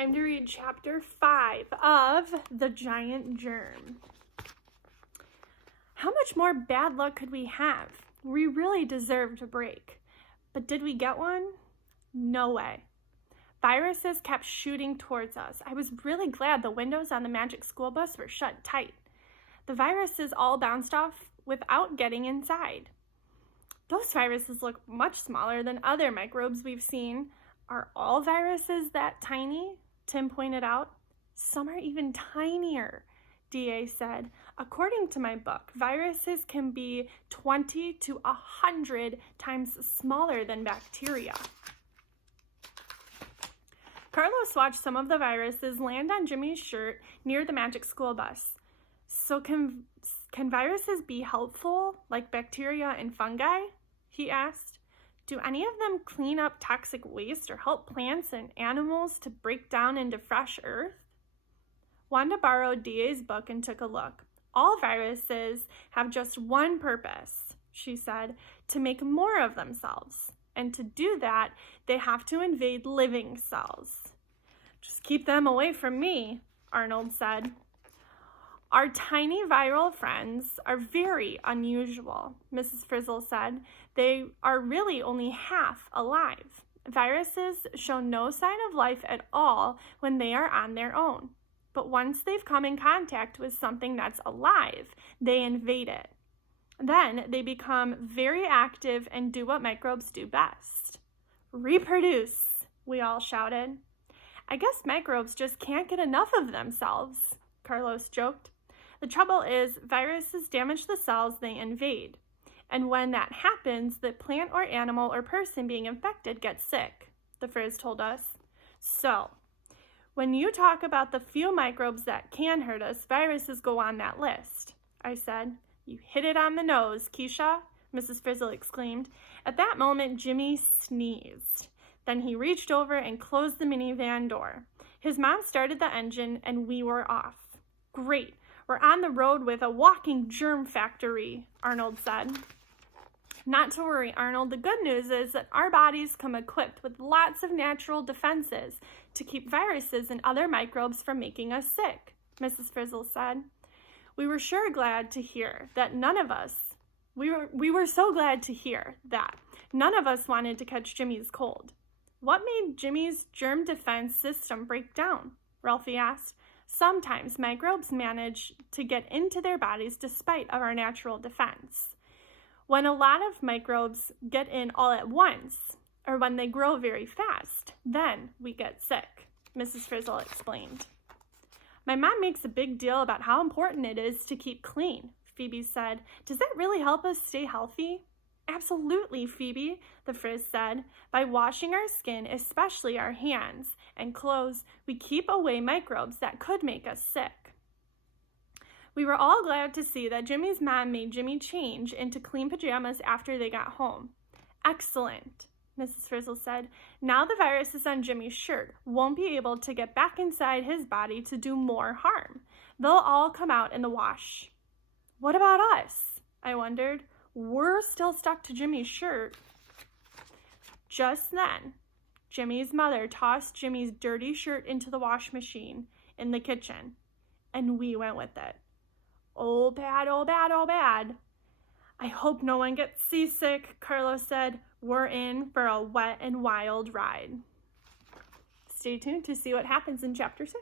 time to read chapter 5 of The Giant Germ. How much more bad luck could we have? We really deserved a break. But did we get one? No way. Viruses kept shooting towards us. I was really glad the windows on the magic school bus were shut tight. The viruses all bounced off without getting inside. Those viruses look much smaller than other microbes we've seen. Are all viruses that tiny? Tim pointed out. Some are even tinier, DA said. According to my book, viruses can be 20 to 100 times smaller than bacteria. Carlos watched some of the viruses land on Jimmy's shirt near the magic school bus. So can viruses be helpful, like bacteria and fungi? He asked. Do any of them clean up toxic waste or help plants and animals to break down into fresh earth? Wanda borrowed DA's book and took a look. All viruses have just one purpose, she said, to make more of themselves. And to do that, they have to invade living cells. Just keep them away from me, Arnold said. Our tiny viral friends are very unusual, Mrs. Frizzle said. They are really only half alive. Viruses show no sign of life at all when they are on their own. But once they've come in contact with something that's alive, they invade it. Then they become very active and do what microbes do best. Reproduce, we all shouted. I guess microbes just can't get enough of themselves, Carlos joked. The trouble is, viruses damage the cells they invade. And when that happens, the plant or animal or person being infected gets sick, the Frizz told us. So, when you talk about the few microbes that can hurt us, viruses go on that list, I said. You hit it on the nose, Keisha, Mrs. Frizzle exclaimed. At that moment, Jimmy sneezed. Then he reached over and closed the minivan door. His mom started the engine and we were off. Great. We're on the road with a walking germ factory, Arnold said. Not to worry, Arnold. The good news is that our bodies come equipped with lots of natural defenses to keep viruses and other microbes from making us sick, Mrs. Frizzle said. We were so glad to hear that none of us wanted to catch Jimmy's cold. What made Jimmy's germ defense system break down? Ralphie asked. Sometimes microbes manage to get into their bodies despite of our natural defense. When a lot of microbes get in all at once, or when they grow very fast, then we get sick, Mrs. Frizzle explained. My mom makes a big deal about how important it is to keep clean, Phoebe said. Does that really help us stay healthy? Absolutely, Phoebe, the Frizz said. By washing our skin, especially our hands and clothes, we keep away microbes that could make us sick. We were all glad to see that Jimmy's mom made Jimmy change into clean pajamas after they got home. Excellent, Mrs. Frizzle said. Now the viruses on Jimmy's shirt won't be able to get back inside his body to do more harm. They'll all come out in the wash. What about us? I wondered. We're still stuck to Jimmy's shirt. Just then, Jimmy's mother tossed Jimmy's dirty shirt into the wash machine in the kitchen, and we went with it. Oh, bad, oh, bad, oh, bad. I hope no one gets seasick, Carlos said. We're in for a wet and wild ride. Stay tuned to see what happens in Chapter 6.